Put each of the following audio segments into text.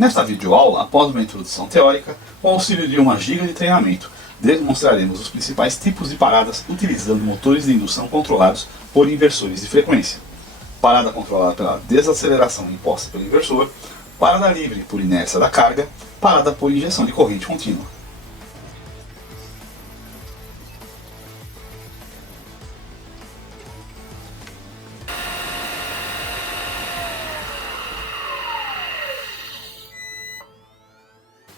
Nesta videoaula, após uma introdução teórica, com o auxílio de 1 GB de treinamento, demonstraremos os principais tipos de paradas utilizando motores de indução controlados por inversores de frequência. Parada controlada pela desaceleração imposta pelo inversor, parada livre por inércia da carga, parada por injeção de corrente contínua.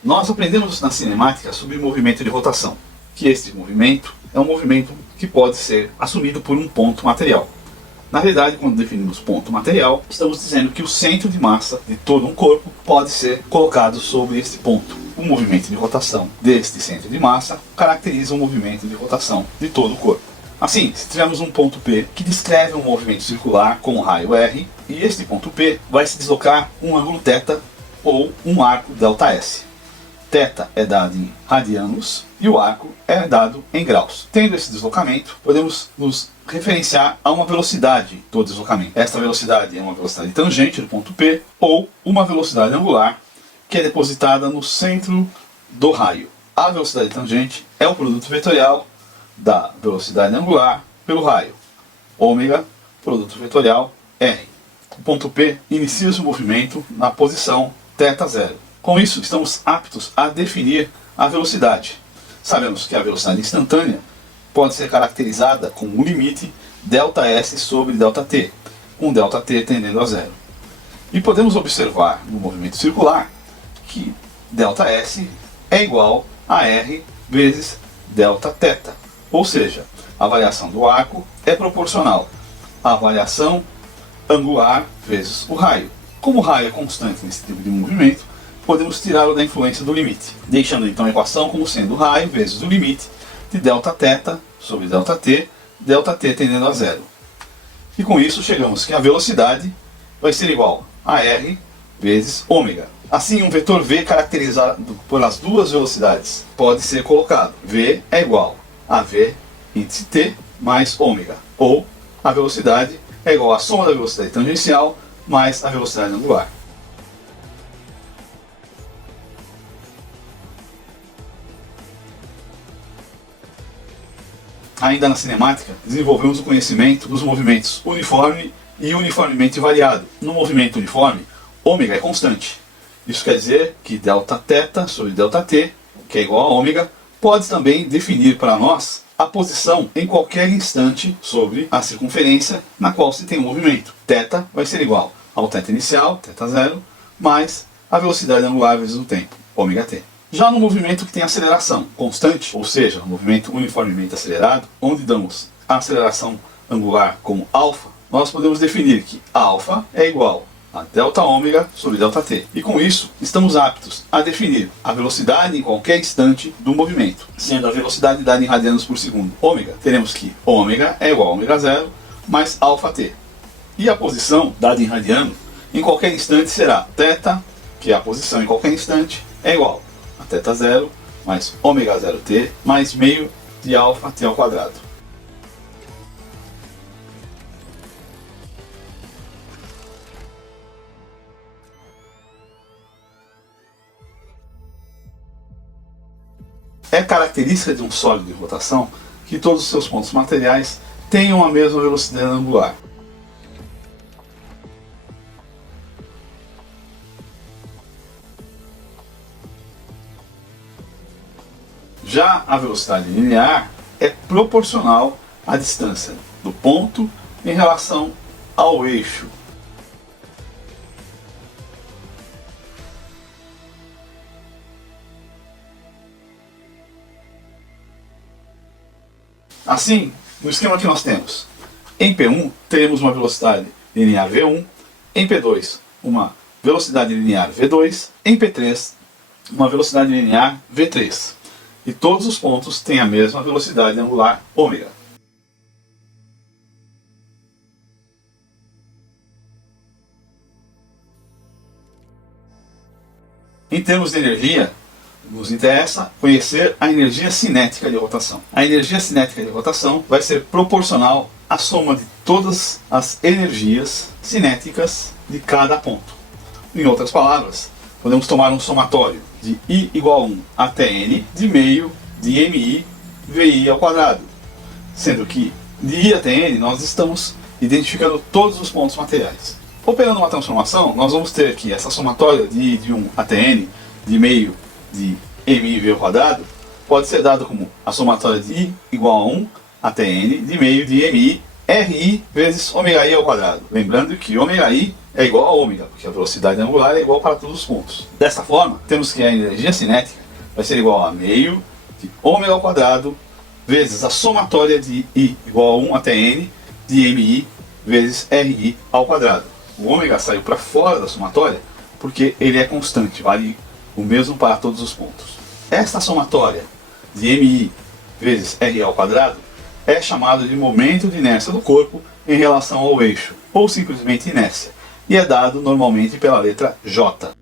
Nós aprendemos na cinemática sobre o movimento de rotação, que este movimento é um movimento que pode ser assumido por um ponto material. Na realidade, quando definimos ponto material, estamos dizendo que o centro de massa de todo um corpo pode ser colocado sobre este ponto. O movimento de rotação deste centro de massa caracteriza o movimento de rotação de todo o corpo. Assim, se tivermos um ponto P que descreve um movimento circular com um raio R, e este ponto P vai se deslocar um ângulo θ ou um arco ΔS. Θ é dado em radianos e o arco é dado em graus. Tendo esse deslocamento, podemos nos referenciar a uma velocidade do deslocamento. Esta velocidade é uma velocidade tangente do ponto P ou uma velocidade angular que é depositada no centro do raio. A velocidade tangente é o produto vetorial da velocidade angular pelo raio. Ômega, produto vetorial, R. O ponto P inicia seu movimento na posição θ0. Com isso, estamos aptos a definir a velocidade. Sabemos que a velocidade instantânea pode ser caracterizada com um limite ΔS sobre ΔT, com ΔT tendendo a zero. E podemos observar no movimento circular que ΔS é igual a R vezes Δθ, ou seja, a variação do arco é proporcional à variação angular vezes o raio. Como o raio é constante nesse tipo de movimento, podemos tirá-lo da influência do limite, deixando então a equação como sendo o raio vezes o limite de Δθ sobre ΔT, ΔT tendendo a zero. E com isso chegamos que a velocidade vai ser igual a R vezes ômega. Assim, um vetor V caracterizado pelas duas velocidades pode ser colocado. V é igual a V índice t mais ômega, ou a velocidade é igual à soma da velocidade tangencial mais a velocidade angular. Ainda na cinemática, desenvolvemos o conhecimento dos movimentos uniforme e uniformemente variado. No movimento uniforme, ômega é constante. Isso quer dizer que Δθ sobre ΔT, que é igual a ômega, pode também definir para nós a posição em qualquer instante sobre a circunferência na qual se tem um movimento. Θ vai ser igual ao θ inicial, θ0, mais a velocidade angular vezes o tempo, ômega-t. Já no movimento que tem aceleração constante, ou seja, um movimento uniformemente acelerado, onde damos a aceleração angular como α, nós podemos definir que α é igual a Δω sobre Δt. E com isso, estamos aptos a definir a velocidade em qualquer instante do movimento, sendo a velocidade dada em radianos por segundo ômega. Teremos que ômega é igual a ômega0 mais αt. E a posição dada em radiano em qualquer instante será θ, que é a posição em qualquer instante, é igual a θ0 mais ômega0t mais meio de αt ao quadrado. É característica de um sólido em rotação que todos os seus pontos materiais tenham a mesma velocidade angular. Já a velocidade linear é proporcional à distância do ponto em relação ao eixo. Assim, no esquema que nós temos, em P1 teremos uma velocidade linear V1, em P2 uma velocidade linear V2, em P3 uma velocidade linear V3. E todos os pontos têm a mesma velocidade angular ômega. Em termos de energia, nos interessa conhecer a energia cinética de rotação. A energia cinética de rotação vai ser proporcional à soma de todas as energias cinéticas de cada ponto. Em outras palavras, podemos tomar um somatório de I igual a 1 até N de meio de MI VI ao quadrado, sendo que de I até N nós estamos identificando todos os pontos materiais. Operando uma transformação, nós vamos ter que essa somatória de I de 1 até N de meio de MI VI ao quadrado pode ser dado como a somatória de I igual a 1 até N de meio de MI RI vezes ωi ao quadrado. Lembrando que ωi é igual a ômega, porque a velocidade angular é igual para todos os pontos. Desta forma, temos que a energia cinética vai ser igual a meio de ômega ao quadrado vezes a somatória de I igual a 1 até N de MI vezes RI ao quadrado. O ômega saiu para fora da somatória porque ele é constante, vale o mesmo para todos os pontos. Esta somatória de MI vezes RI ao quadrado é chamado de momento de inércia do corpo em relação ao eixo, ou simplesmente inércia, e é dado normalmente pela letra J.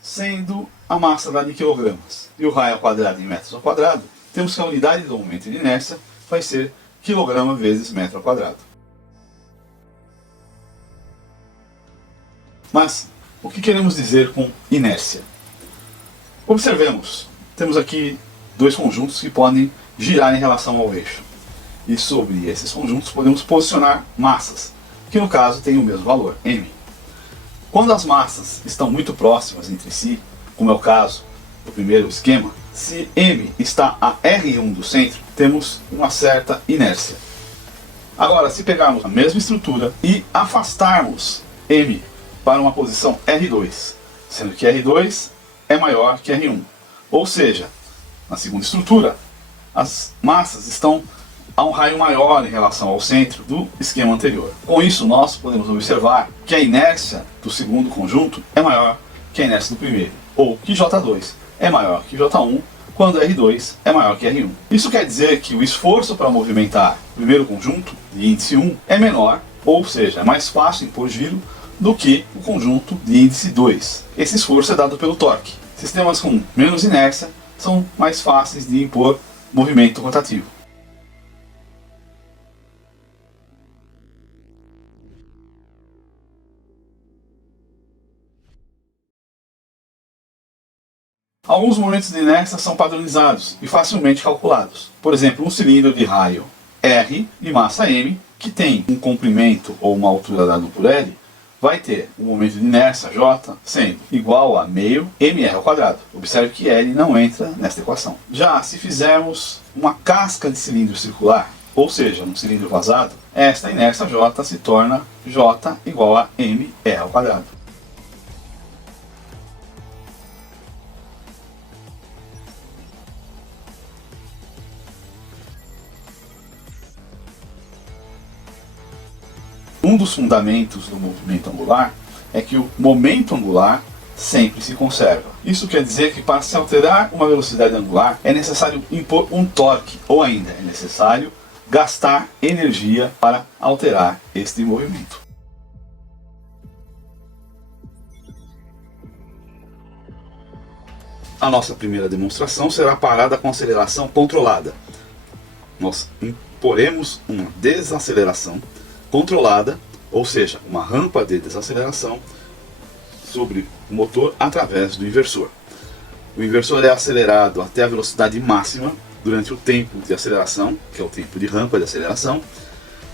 Sendo a massa dada em quilogramas e o raio ao quadrado em metros ao quadrado, temos que a unidade do momento de inércia vai ser quilograma vezes metro ao quadrado. Mas o que queremos dizer com inércia? Observemos, temos aqui dois conjuntos que podem girar em relação ao eixo. E sobre esses conjuntos podemos posicionar massas, que no caso têm o mesmo valor, m. Quando as massas estão muito próximas entre si, como é o caso do primeiro esquema, se m está a R1 do centro, temos uma certa inércia. Agora, se pegarmos a mesma estrutura e afastarmos m para uma posição R2, sendo que R2 é maior que R1. Ou seja, na segunda estrutura, as massas estão a um raio maior em relação ao centro do esquema anterior. Com isso, nós podemos observar que a inércia do segundo conjunto é maior que a inércia do primeiro, ou que J2 é maior que J1, quando R2 é maior que R1. Isso quer dizer que o esforço para movimentar o primeiro conjunto, de índice 1, é menor, ou seja, é mais fácil impor giro do que o conjunto de índice 2. Esse esforço é dado pelo torque. Sistemas com menos inércia são mais fáceis de impor movimento rotativo. Alguns momentos de inércia são padronizados e facilmente calculados. Por exemplo, um cilindro de raio R e massa m, que tem um comprimento ou uma altura dado por L, vai ter um momento de inércia J sendo igual a meio mr ao quadrado. Observe que L não entra nesta equação. Já se fizermos uma casca de cilindro circular, ou seja, um cilindro vazado, esta inércia J se torna J igual a mr ao quadrado. Um dos fundamentos do movimento angular é que o momento angular sempre se conserva. Isso quer dizer que para se alterar uma velocidade angular é necessário impor um torque, ou ainda é necessário gastar energia para alterar este movimento. A nossa primeira demonstração será parada com aceleração controlada. Nós imporemos uma desaceleração controlada, ou seja, uma rampa de desaceleração sobre o motor através do inversor. O inversor é acelerado até a velocidade máxima durante o tempo de aceleração, que é o tempo de rampa de aceleração,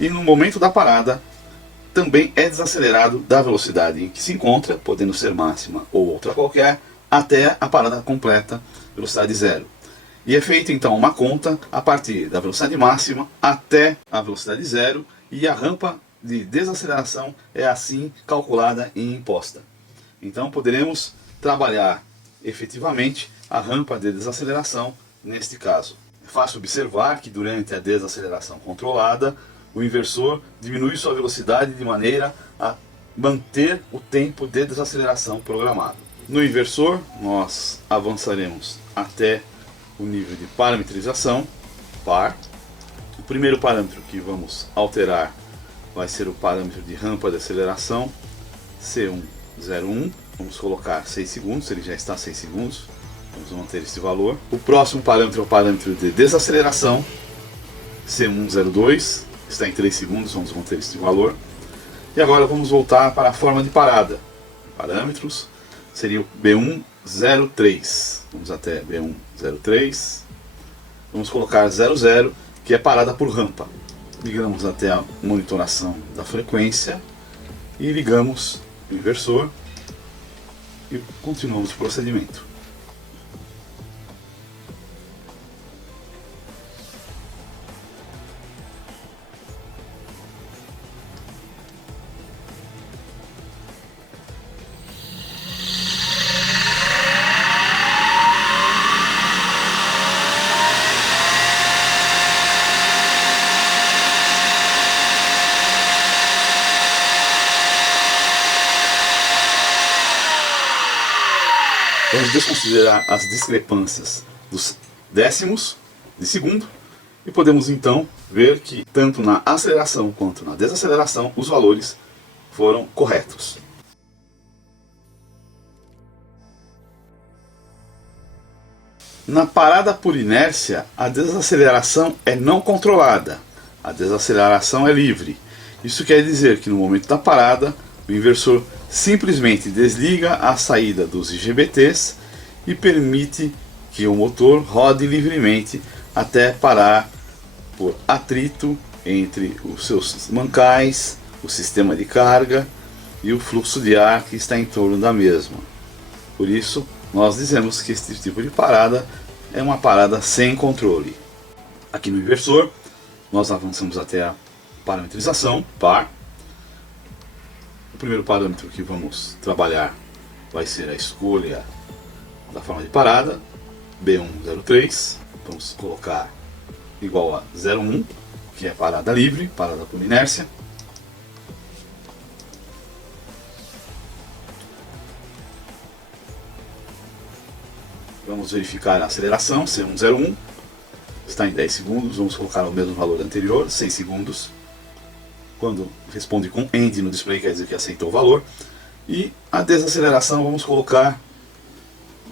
e no momento da parada também é desacelerado da velocidade em que se encontra, podendo ser máxima ou outra qualquer, até a parada completa, velocidade zero. E é feita então uma conta a partir da velocidade máxima até a velocidade zero, e a rampa de desaceleração é assim calculada e imposta. Então poderemos trabalhar efetivamente a rampa de desaceleração neste caso. É fácil observar que durante a desaceleração controlada, o inversor diminui sua velocidade de maneira a manter o tempo de desaceleração programado. No inversor, nós avançaremos até o nível de parametrização, par. O primeiro parâmetro que vamos alterar vai ser o parâmetro de rampa de aceleração, C101. Vamos colocar 6 segundos, ele já está 6 segundos. Vamos manter esse valor. O próximo parâmetro é o parâmetro de desaceleração, C102, está em 3 segundos, vamos manter esse valor. E agora vamos voltar para a forma de parada. Parâmetros seria o B103. Vamos até B103. Vamos colocar 00, que é parada por rampa. Ligamos até a monitoração da frequência e ligamos o inversor e continuamos o procedimento. Vamos desconsiderar as discrepâncias dos décimos de segundo e podemos então ver que tanto na aceleração quanto na desaceleração os valores foram corretos. Na parada por inércia, a desaceleração é não controlada, a desaceleração é livre. Isso quer dizer que no momento da parada, o inversor simplesmente desliga a saída dos IGBTs e permite que o motor rode livremente até parar por atrito entre os seus mancais, o sistema de carga e o fluxo de ar que está em torno da mesma. Por isso, nós dizemos que este tipo de parada é uma parada sem controle. Aqui no inversor, nós avançamos até a parametrização, par. O primeiro parâmetro que vamos trabalhar vai ser a escolha da forma de parada, B103. Vamos colocar igual a 01, que é parada livre, parada por inércia. Vamos verificar a aceleração, C101, está em 10 segundos, vamos colocar o mesmo valor anterior, 6 segundos. Quando responde com END no display, quer dizer que aceitou o valor. E a desaceleração vamos colocar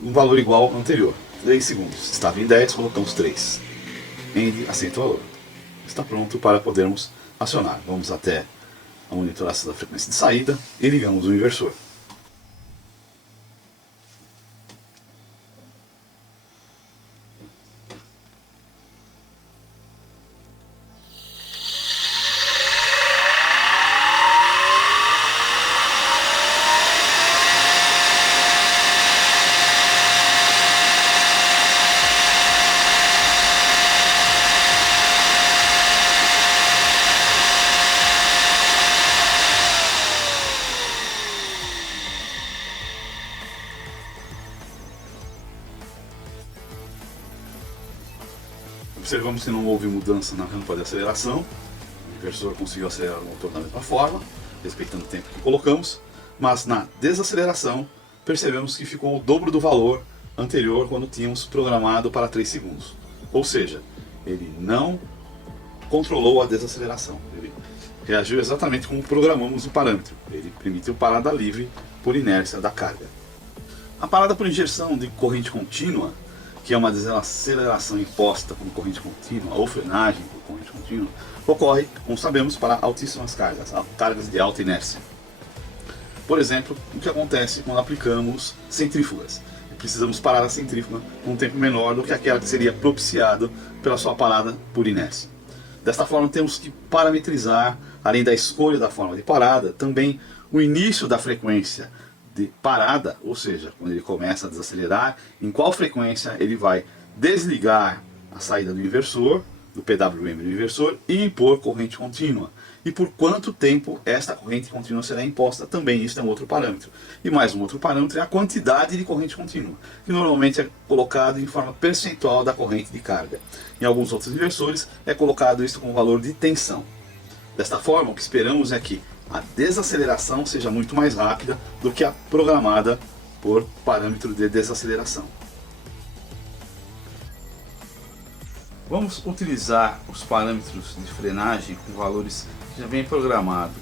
um valor igual ao anterior, 3 segundos. Estava em 10, colocamos 3. END, aceita o valor. Está pronto para podermos acionar. Vamos até a monitoração da frequência de saída e ligamos o inversor. Observamos que não houve mudança na rampa de aceleração. O inversor conseguiu acelerar o motor da mesma forma, respeitando o tempo que colocamos. Mas na desaceleração, percebemos que ficou o dobro do valor anterior quando tínhamos programado para 3 segundos. Ou seja, ele não controlou a desaceleração. Ele reagiu exatamente como programamos o parâmetro. Ele permitiu parada livre por inércia da carga. A parada por injeção de corrente contínua, que é uma desaceleração imposta por corrente contínua ou frenagem por corrente contínua, ocorre, como sabemos, para altíssimas cargas, cargas de alta inércia. Por exemplo, o que acontece quando aplicamos centrífugas. Precisamos parar a centrífuga num tempo menor do que aquela que seria propiciado pela sua parada por inércia. Desta forma, temos que parametrizar, além da escolha da forma de parada, também o início da frequência de parada, ou seja, quando ele começa a desacelerar, em qual frequência ele vai desligar a saída do inversor, do PWM do inversor, e impor corrente contínua. E por quanto tempo esta corrente contínua será imposta, também isso é um outro parâmetro. E mais um outro parâmetro é a quantidade de corrente contínua, que normalmente é colocado em forma percentual da corrente de carga. Em alguns outros inversores é colocado isso com valor de tensão. Desta forma, o que esperamos é que a desaceleração seja muito mais rápida do que a programada por parâmetro de desaceleração. Vamos utilizar os parâmetros de frenagem com valores que já vem programado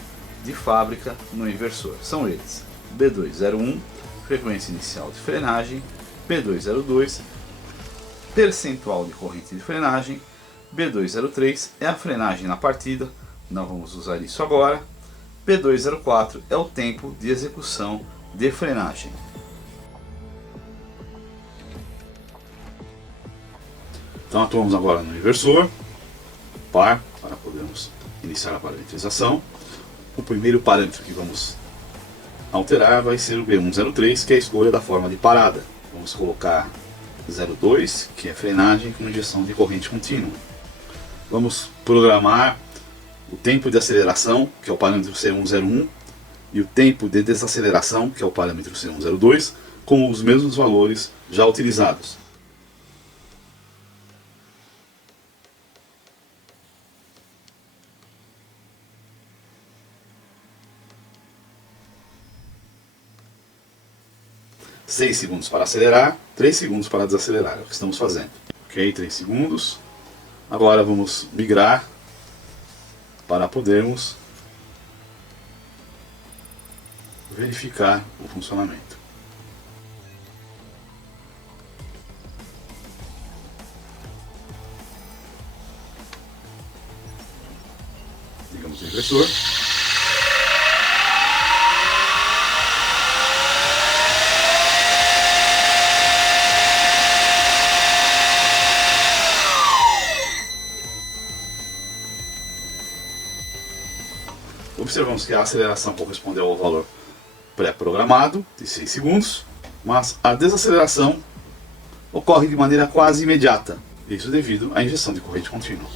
de fábrica no inversor. São eles: B201, frequência inicial de frenagem, B202, percentual de corrente de frenagem, B203 é a frenagem na partida, não vamos usar isso agora, B204 é o tempo de execução de frenagem. Então atuamos agora no inversor, par, para podermos iniciar a parametrização. O primeiro parâmetro que vamos alterar vai ser o B103, que é a escolha da forma de parada. Vamos colocar 02, que é frenagem com injeção de corrente contínua. Vamos programar o tempo de aceleração, que é o parâmetro C101, e o tempo de desaceleração, que é o parâmetro C102, com os mesmos valores já utilizados. Seis segundos para acelerar, 3 segundos para desacelerar, é o que estamos fazendo. Ok, 3 segundos. Agora vamos migrar para podermos verificar o funcionamento. Ligamos o inversor. Observamos que a aceleração corresponde ao valor pré-programado, de 6 segundos, mas a desaceleração ocorre de maneira quase imediata, isso devido à injeção de corrente contínua.